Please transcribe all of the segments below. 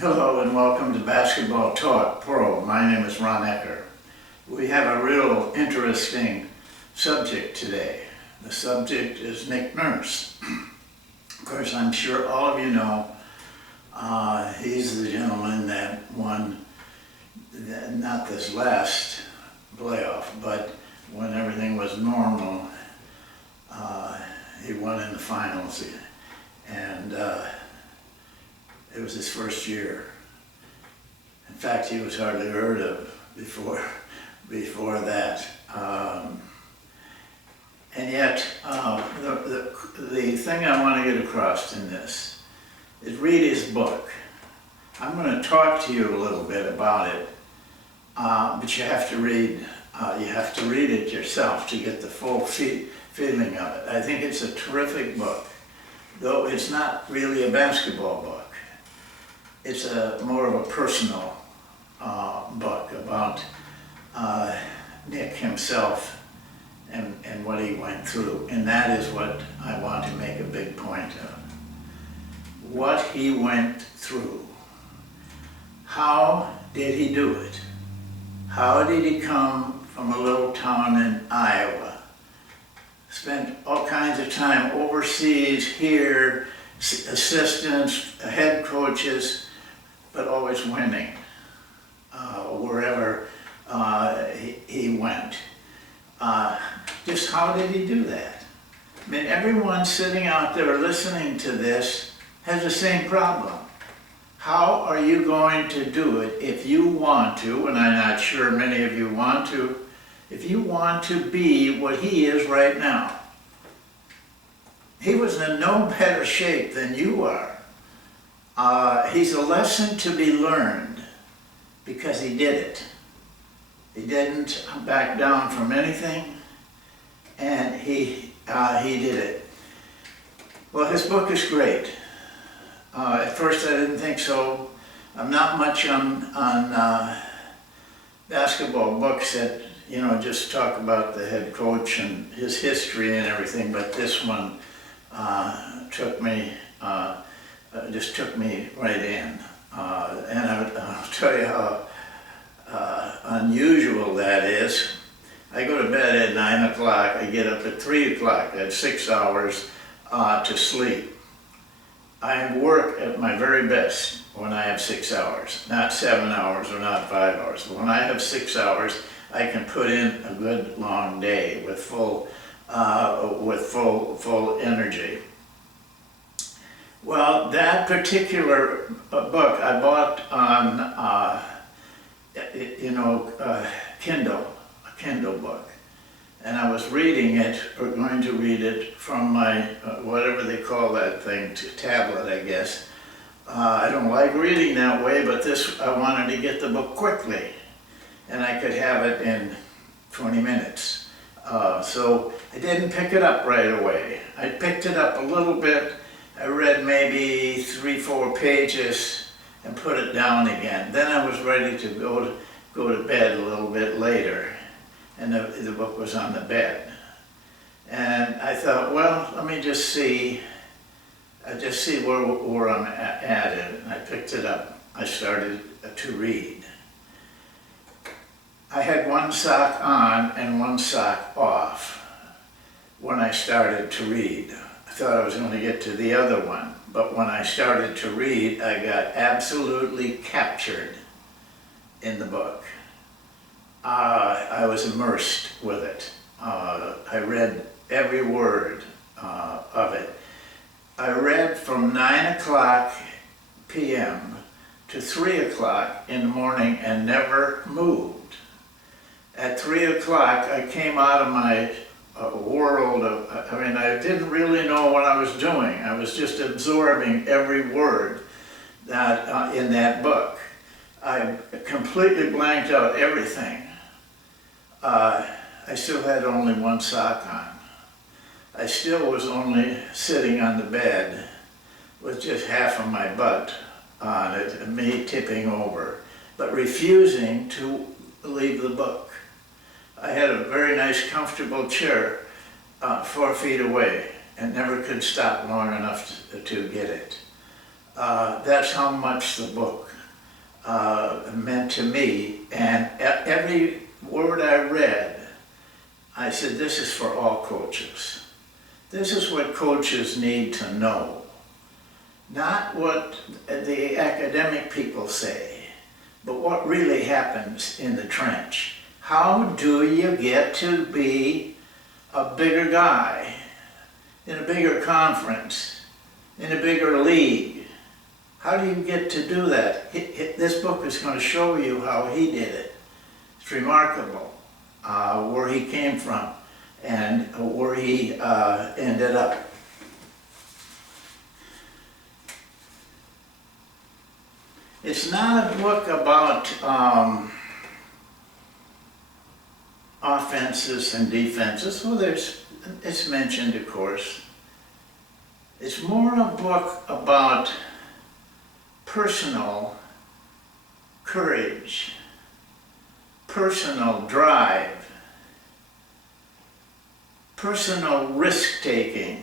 Hello and welcome to Basketball Talk Pro. My name is Ron Ecker. We have a real interesting subject today. The subject is Nick Nurse. Of course, I'm sure all of you know he's the gentleman that won, not this last playoff, but when everything was normal, he won in the finals. And it was his first year. In fact, he was hardly heard of before that. And yet, the thing I want to get across in this is read his book. I'm going to talk to you a little bit about it, but you have to read it yourself to get the full feeling of it. I think it's a terrific book, though it's not really a basketball book. It's more of a personal book about Nick himself and what he went through. And that is what I want to make a big point of. What he went through. How did he do it? How did he come from a little town in Iowa? Spent all kinds of time overseas, here, assistants, head coaches, but always winning wherever he went. Just how did he do that? I mean, everyone sitting out there listening to this has the same problem. How are you going to do it if you want to, and I'm not sure many of you want to, if you want to be what he is right now? He was in no better shape than you are. He's a lesson to be learned because he did it. He didn't back down from anything, and he did it. Well, his book is great. At first I didn't think so. I'm not much on basketball books that, just talk about the head coach and his history and everything, but this one just took me right in. And I'll tell you how unusual that is. I go to bed at 9 o'clock, I get up at 3 o'clock, that's 6 hours to sleep. I work at my very best when I have 6 hours, not 7 hours or not 5 hours. But when I have 6 hours, I can put in a good long day with full energy. Well, that particular book I bought on, Kindle, a Kindle book. And I was reading it, or going to read it, from my, whatever they call that thing, tablet, I guess. I don't like reading that way, but I wanted to get the book quickly. And I could have it in 20 minutes. So I didn't pick it up right away. I picked it up a little bit. I read maybe 3-4 pages and put it down again. Then I was ready to go to bed a little bit later, and the book was on the bed. And I thought, well, let me just see where I'm at it. And I picked it up. I started to read. I had one sock on and one sock off when I started to read. I thought I was going to get to the other one, but when I started to read, I got absolutely captured in the book. I was immersed with it. I read every word of it. I read from 9 o'clock p.m. to 3 o'clock in the morning and never moved. At 3 o'clock, I came out of my world I didn't really know what I was doing. I was just absorbing every word that in that book. I completely blanked out everything. I still had only one sock on. I still was only sitting on the bed with just half of my butt on it and me tipping over, but refusing to leave the book. I had a very nice, comfortable chair 4 feet away and never could stop long enough to get it. That's how much the book meant to me, and every word I read, I said, this is for all coaches. This is what coaches need to know. Not what the academic people say, but what really happens in the trench. How do you get to be a bigger guy in a bigger conference, in a bigger league? How do you get to do that? This book is going to show you how he did it. It's remarkable where he came from and where he ended up. It's not a book about offenses and defenses. Well, it's mentioned, of course. It's more a book about personal courage, personal drive, personal risk-taking,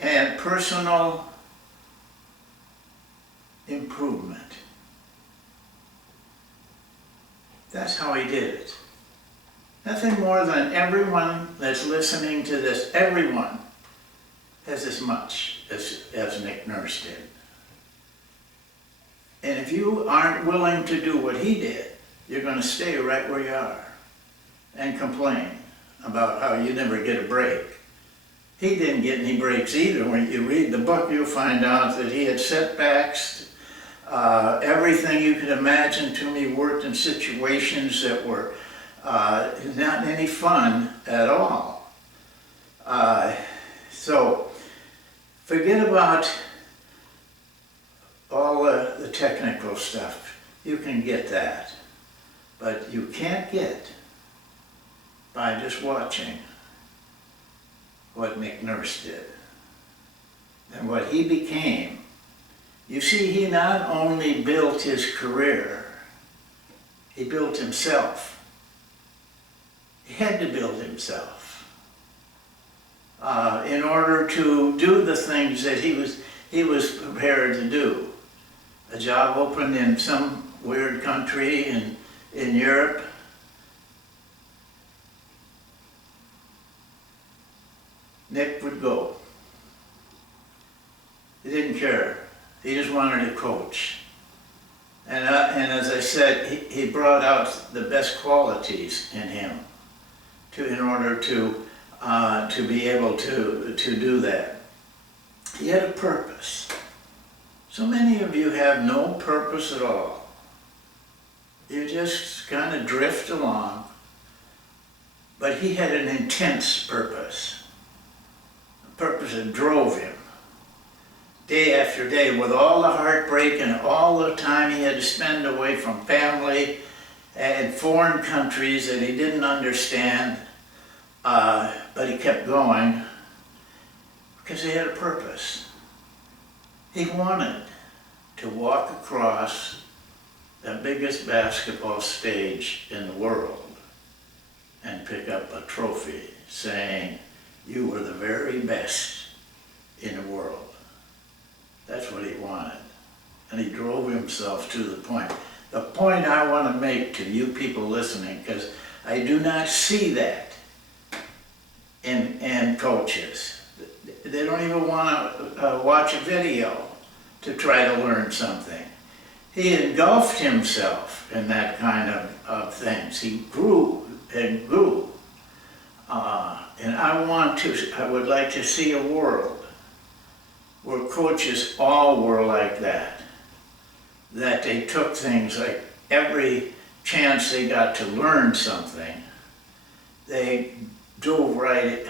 and personal improvement. That's how he did it. Nothing more than everyone that's listening to this, everyone has as much as Nick Nurse did. And if you aren't willing to do what he did, you're going to stay right where you are and complain about how you never get a break. He didn't get any breaks either. When you read the book, you'll find out that he had setbacks. Everything you could imagine to me, worked in situations that were not any fun at all. So forget about all the technical stuff. You can get that. But you can't get by just watching what Nick Nurse did and what he became. You see, he not only built his career, he built himself. He had to build himself in order to do the things that he was prepared to do. A job opened in some weird country in Europe. Nick would go. He didn't care. He just wanted to coach. And as I said, he brought out the best qualities in him in order to be able to do that. He had a purpose. So many of you have no purpose at all. You just kind of drift along. But he had an intense purpose. A purpose that drove him. Day after day, with all the heartbreak and all the time he had to spend away from family and foreign countries that he didn't understand, but he kept going because he had a purpose. He wanted to walk across the biggest basketball stage in the world and pick up a trophy saying, "You were the very best in the world." That's what he wanted. And he drove himself to the point. The point I want to make to you people listening, because I do not see that in coaches. They don't even want to watch a video to try to learn something. He engulfed himself in that kind of things. He grew and grew. And I would like to see a world where coaches all were like that they took things like every chance they got to learn something, they dove right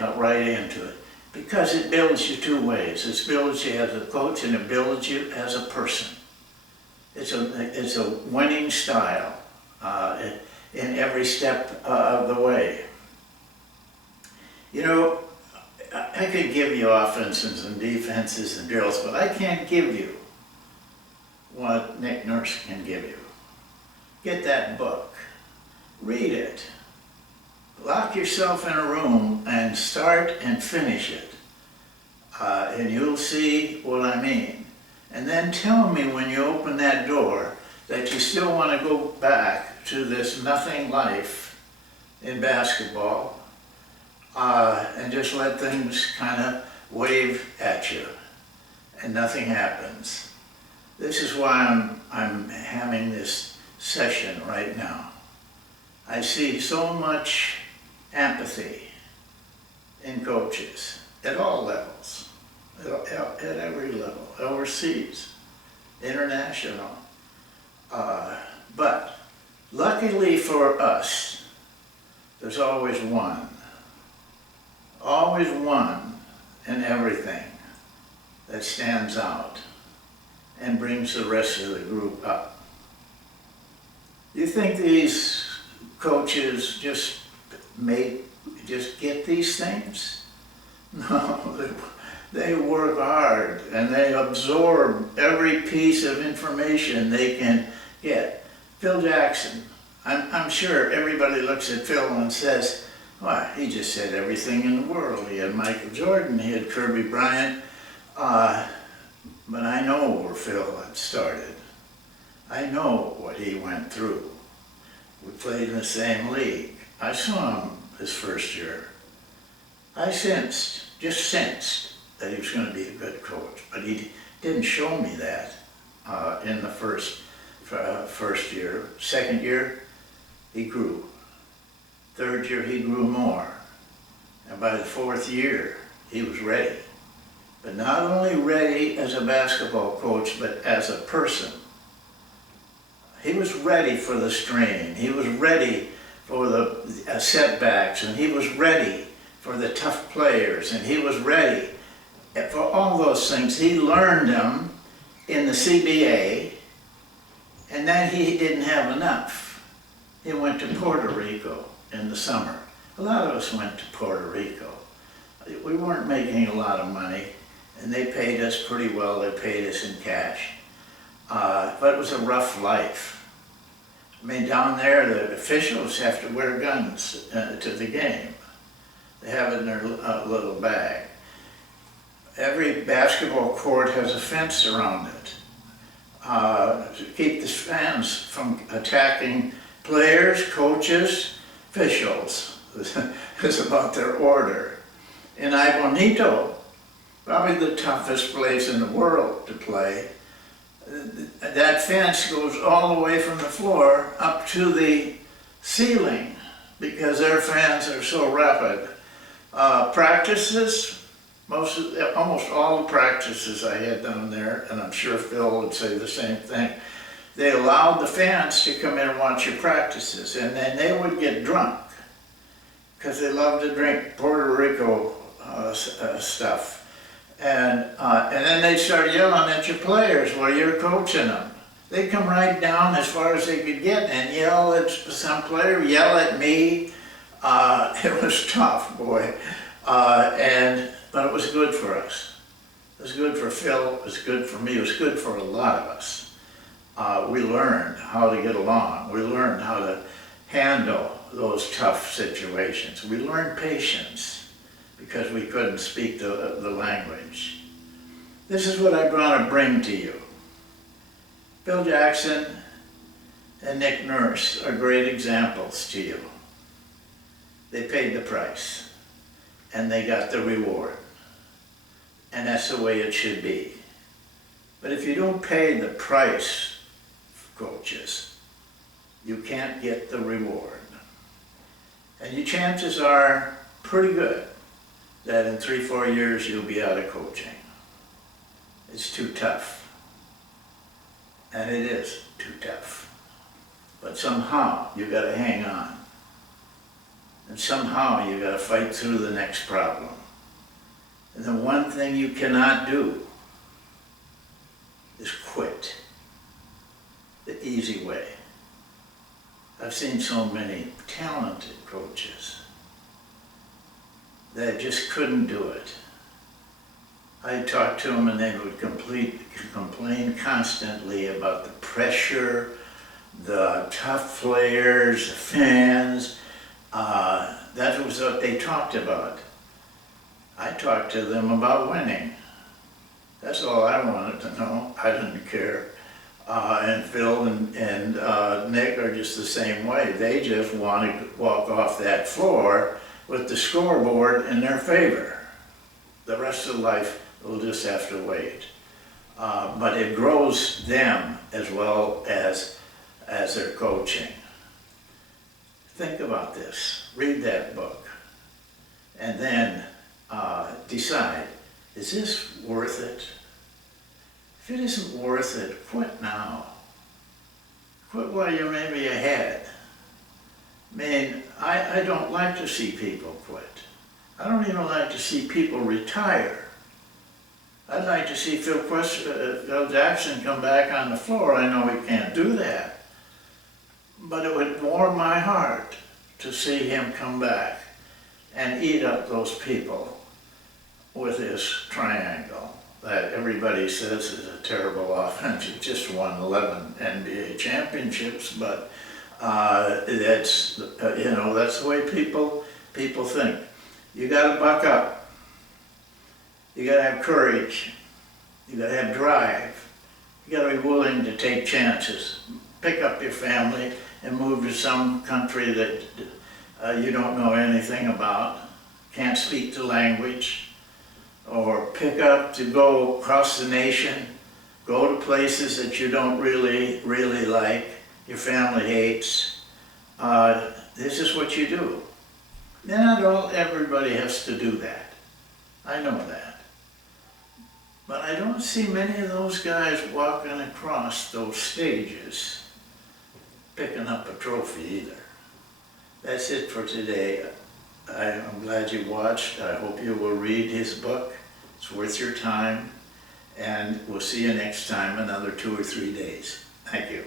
into it. Because it builds you two ways. It builds you as a coach and it builds you as a person. It's a winning style in every step of the way. You know, I could give you offenses and defenses and drills, but I can't give you what Nick Nurse can give you. Get that book. Read it. Lock yourself in a room and start and finish it. And you'll see what I mean. And then tell me when you open that door that you still want to go back to this nothing life in basketball and just let things kind of wave at you and nothing happens. This is why I'm having this session right now. I see so much apathy in coaches at all levels, at every level, overseas, international. But luckily for us, there's always one in everything that stands out and brings the rest of the group up. You think these coaches just get these things? No, they work hard and they absorb every piece of information they can get. Phil Jackson, I'm sure everybody looks at Phil and says, well, he just said everything in the world. He had Michael Jordan, he had Kobe Bryant, but I know where Phil had started. I know what he went through. We played in the same league. I saw him his first year. I just sensed that he was going to be a good coach, but he didn't show me that in the first year. Second year, he grew. Third year, he grew more. And by the fourth year, he was ready. But not only ready as a basketball coach, but as a person. He was ready for the strain. He was ready for the setbacks, and he was ready for the tough players, and he was ready for all those things. He learned them in the CBA, and then he didn't have enough. He went to Puerto Rico in the summer. A lot of us went to Puerto Rico. We weren't making a lot of money, and they paid us pretty well. They paid us in cash. But it was a rough life. I mean, down there, the officials have to wear guns to the game. They have it in their little bag. Every basketball court has a fence around it to keep the fans from attacking players, coaches, officials. It's about their order. In Aibonito, probably the toughest place in the world to play, that fence goes all the way from the floor up to the ceiling because their fans are so rapid. Practices, almost all the practices I had down there, and I'm sure Phil would say the same thing, they allowed the fans to come in and watch your practices, and then they would get drunk because they love to drink Puerto Rico stuff. And then they'd start yelling at your players while you're coaching them. They'd come right down as far as they could get and yell at some player, yell at me. It was tough, boy. But it was good for us. It was good for Phil, it was good for me, it was good for a lot of us. We learned how to get along. We learned how to handle those tough situations. We learned patience because we couldn't speak the language. This is what I want to bring to you. Phil Jackson and Nick Nurse are great examples to you. They paid the price and they got the reward. And that's the way it should be. But if you don't pay the price, coaches, you can't get the reward. And your chances are pretty good that in 3-4 years you'll be out of coaching. It's too tough. And it is too tough. But somehow you gotta hang on. And somehow you gotta fight through the next problem. And the one thing you cannot do is quit. The easy way. I've seen so many talented coaches that just couldn't do it. I talked to them and they would complain constantly about the pressure, the tough players, the fans. That was what they talked about. I talked to them about winning. That's all I wanted to know. I didn't care. And Phil and Nick are just the same way. They just want to walk off that floor with the scoreboard in their favor. The rest of life will just have to wait. But it grows them as well as their coaching. Think about this. Read that book. And then decide, is this worth it? If it isn't worth it, quit now. Quit while you may be ahead. I mean, I don't like to see people quit. I don't even like to see people retire. I'd like to see Phil Jackson come back on the floor. I know he can't do that. But it would warm my heart to see him come back and eat up those people with his triangle that everybody says is a terrible offense. He just won 11 NBA championships, but that's that's the way people think. You got to buck up. You got to have courage. You got to have drive. You got to be willing to take chances. Pick up your family and move to some country that you don't know anything about, can't speak the language, or pick up to go across the nation, go to places that you don't really like, your family hates. This is what you do. Not everybody has to do that. I know that. But I don't see many of those guys walking across those stages picking up a trophy either. That's it for today. I'm glad you watched. I hope you will read his book. It's worth your time. And we'll see you next time, another 2 or 3 days. Thank you.